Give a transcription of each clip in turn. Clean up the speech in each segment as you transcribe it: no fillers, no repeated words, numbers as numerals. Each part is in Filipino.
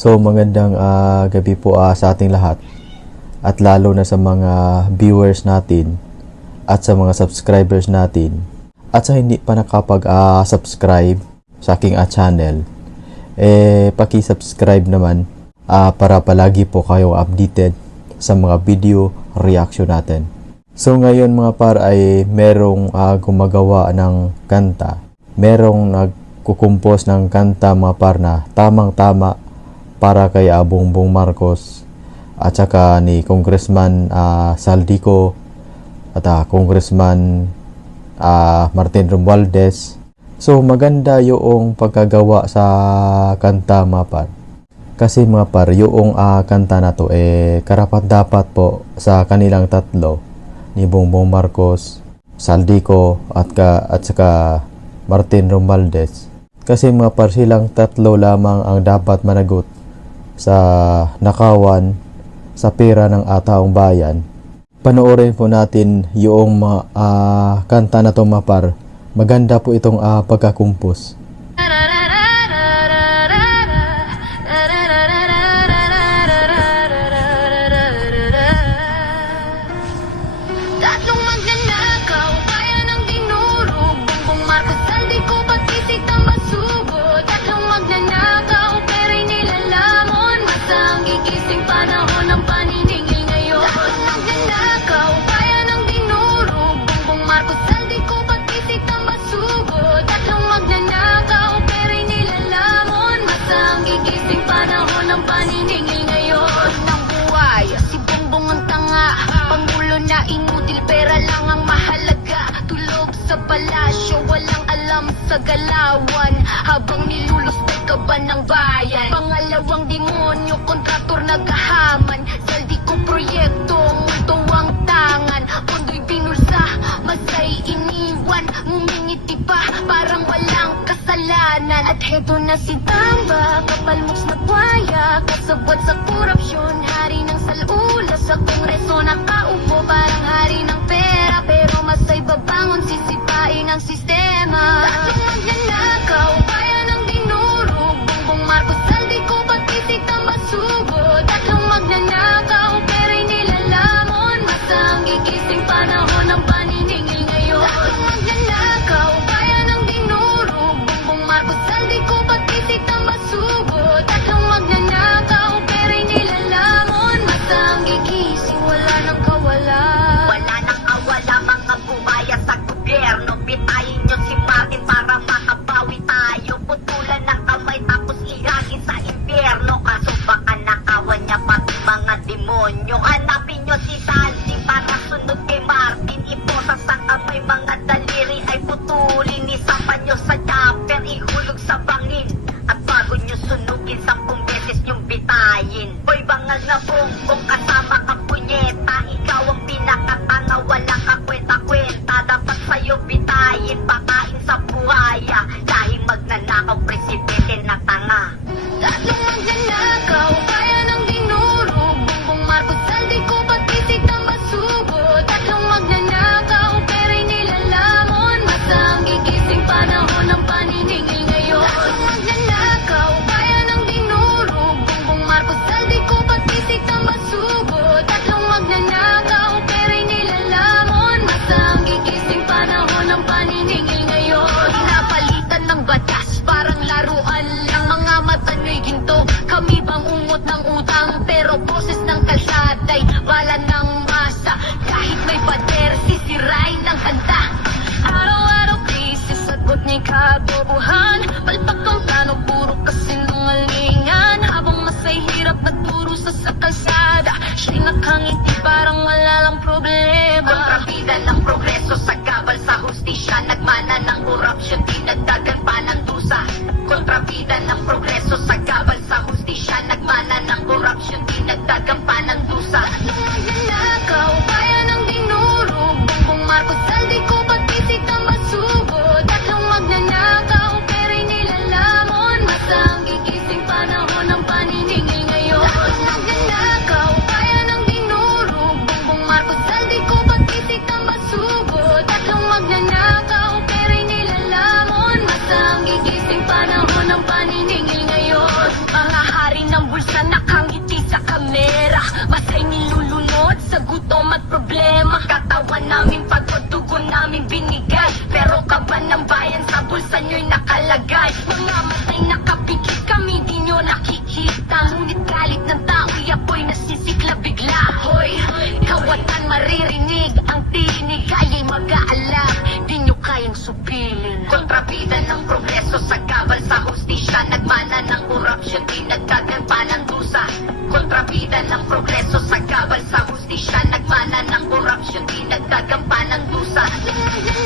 So magandang gabi po sa ating lahat at lalo na sa mga viewers natin at sa mga subscribers natin at sa hindi pa nakapag-subscribe sa aking channel, paki-subscribe naman para palagi po kayong updated sa mga video reaction natin. So ngayon mga par ay merong gumagawa ng kanta, merong nagkukumpos ng kanta mga par na tamang-tama para kay Bongbong Marcos at saka ni Congressman Saldico at Congressman Martin Romualdez. So maganda yung pagkagawa sa kanta mga par. Kasi mga par, yung kanta na to karapat dapat po sa kanilang tatlo ni Bongbong Marcos, Saldico at saka Martin Romualdez. Kasi mga par, silang tatlo lamang ang dapat managot sa nakawan sa pera ng taong bayan. Panoorin po natin yung kanta na to mga par. Maganda po itong pagkakumpos. Palasyo, walang alam sa galawan habang nilulustay ka ba ng bayan. Pangalawang demonyo, kontraktor naghahaman. Saldico proyekto, multo ang tangan. Pondo'y binulsa, masay iniwan. Ngumingiti pa, parang walang kasalanan. At heto na si Tamba, kapalmoks na buhaya. Kasabot sa korupsyon, hari ng salula. Sa kongreso nakaupo, parang hari ng pera. Pero masay babangon, sisipain ang sistema. Tatlong magnanakaw, kaya ng dinurog. Bongbong Marcos, Saldico, pati si Tamba Sugo. Tatlong magnanakaw, pera'y nilalamon. Masang gigising panahon ng paniningil ngayon. Tatlong magnanakaw, kaya ng dinurog. Bongbong Marcos, Saldico, pati si Tamba Sugo. Tatlong magnanakaw, pera'y nilalamon. Masang gigising, wala nang kawalan. Wala nang kawala mga bumaya sa gobyerno. Bitayin nyo si Martin para makabawi tayo. Putulan ng kamay tapos ihagin sa impyerno. Kaso baka nakawan niya pati mga demonyo. Hanapin nyo si Saldi para sunod kay Martin. Iposa sa kamay mga daliri ay putulin. Isapan nyo sa chopper, ihulog sa bangin. At bago nyo sunugin, 10 beses nyong bitayin. Hoy bangal na Bongbong, kasama ka punyeta. Ikaw ang pinakatanga, walang kakwenta-kwenta. Dapat sa'yo bitayin, pakain sa buhaya. Dahil magnanakaw, presidente na tanga. Tatlong magnanakaw, kaya ng dinurog. Bongbong Marcos, Saldico, pati si Tamba Sugo. Tatlong magnanakaw, pera'y nilalamon. Masang gigising panahon ng paniningil ngayon. Tatlong magnanakaw, kaya ng dinurog. Bongbong Marcos, Saldico, pati si Tamba Sugo. Tatlong magnanakaw, pera'y nilalamon. Masang gigising panahon ng paniningil ngayon. Napalitan ng batas, parang laruan lang. Mga mata nyo'y ginto, kami bang ungot ng utang? Pero boses ng kalsada'y bala ng masa. Kahit may pader, sisirain ng kanta. Araw-araw krisis, sagot ni'y kabobohan. Palpak ang plano, puro kasinungalingan. Habang masay hirap nagdurusa sa kalsada, siya'y nakangiti parang wala lang problema. Kontrabida ng progreso sa gabal sa hustisya. Nagmana ng korupsyon, dinagdagan pa ng dusa. Kontrabida ng progreso sa gabal sa hustisya. Nagmana ng korupsyon, dinagdagan pa ng dusa. Tatlong magnanakaw, kaya ng dinurog. Bongbong Marcos, Saldico, pati si Tamba Sugo. Tatlong magnanakaw, pera'y nilalamon. Masang gigising panahon ng paniningil ngayon. Tatlong magnanakaw, kaya ng dinurog. Bongbong Marcos, Saldico, pati si Tamba Sugo. Tatlong magnanakaw, pera'y nilalamon. palagay. Mga matay nakapikit kami di nyo nakikita. Ngunit galit ng tao'y apoy nasisikla bigla. Hoy, kawatan maririnig, ang tinig aya'y mag-aalak. Di nyo kayang supilin. Kontrabida ng progreso sa gabal sa hustisya. Nagmana ng korupsyon, di nagkagampanan dusa. Kontrabida ng progreso sa gabal sa hustisya. Nagmana ng korupsyon, di nagkagampanan dusa.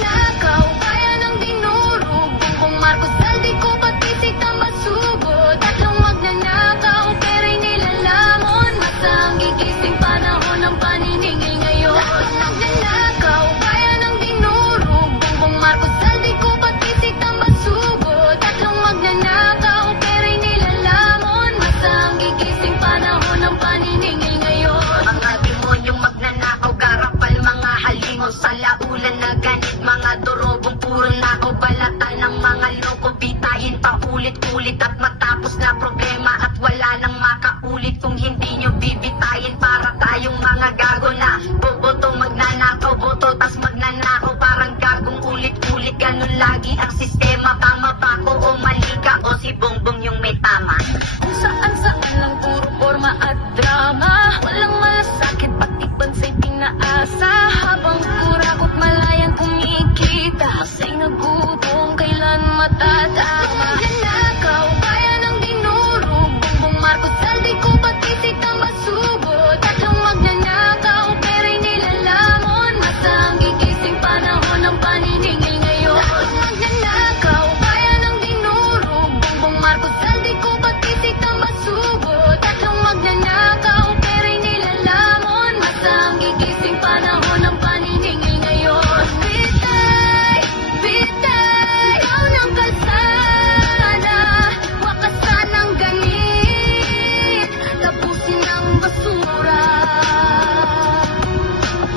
Nakaw, kaya ng dinurog. Bongbong Marcos, saldi ko pati si Tamasugo. Tatlong magnanakaw, pera'y nilalamon. Masang gigising panahon ng paniningil ngayon. Nagnanakaw, kaya ng dinurog. Bongbong Marcos, saldi ko pati si Tamasugo. Tatlong magnanakaw, pera'y nilalamon. Masang gigising panahon ng paniningil ngayon. Mga demonyong magnanakaw, garapal, mga halingaw sa laulan na ganit, mga dorobong puro nakaw, balatan ng mga loko, bitayin pa ulit-ulit at matapos na problema at wala nang makaulit kung hindi nyo bibitayin. Para tayong mga gago na boboto, magnanakaw, boto tas magnanakaw, parang gagong ulit-ulit, ganun lagi ang sistema. Tama ba ko o mali ka, o si Bongbong yung may tama? Kung saan-saan lang puro forma at drama. Walang malasakit, pati bansay pinaasa. Habang kurakot malayang kumikita, masay nagutom, kailan matatama. Nanakaw, kaya ng dinurog. Bongbong Marcos, saldi ko pati si Tamasugo. Tatlong magnanakaw, pera'y nilalamon. Masang gigising panahon ng paniningil ngayon. Tatlong magnanakaw, kaya ng dinurog. Bongbong Marcos, saldi ko pati si Tamasugo. Tatlong magnanakaw, pera'y nilalamon. Masang gigising panahon ng paniningil ngayon. Bitay, bitay, ikaw ng kalsada. Wakasan ang ganit, tapusin ang basura.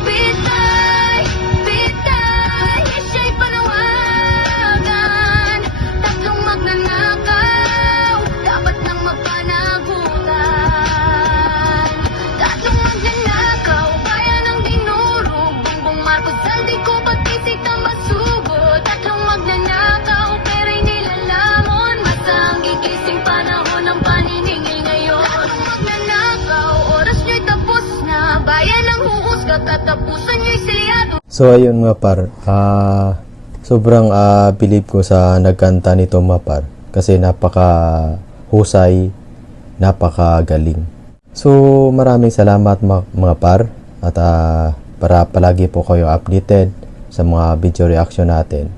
Bitay, bitay, siya'y panawagan. Tatlong magnanakaw, dapat nang mapanagutan. Tatlong magnanakaw, kaya ng dinurog. Bongbong Marcos, saldi ko pati si Tamasugo. Tatlong magnanakaw, pera'y nilalamon. Masang gigising panahon ng paniningil ngayon. Tatlong magnanakaw, oras nyo'y tapos na. Bayan ang huhusga, katapusan nyo'y siliado. So ayun mga par, sobrang believe ko sa nagkanta nito mga par kasi napaka husay, napaka galing. So maraming salamat mga par at para palagi po kayo updated sa mga video reaction natin.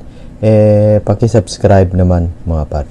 Paki-subscribe naman mga par.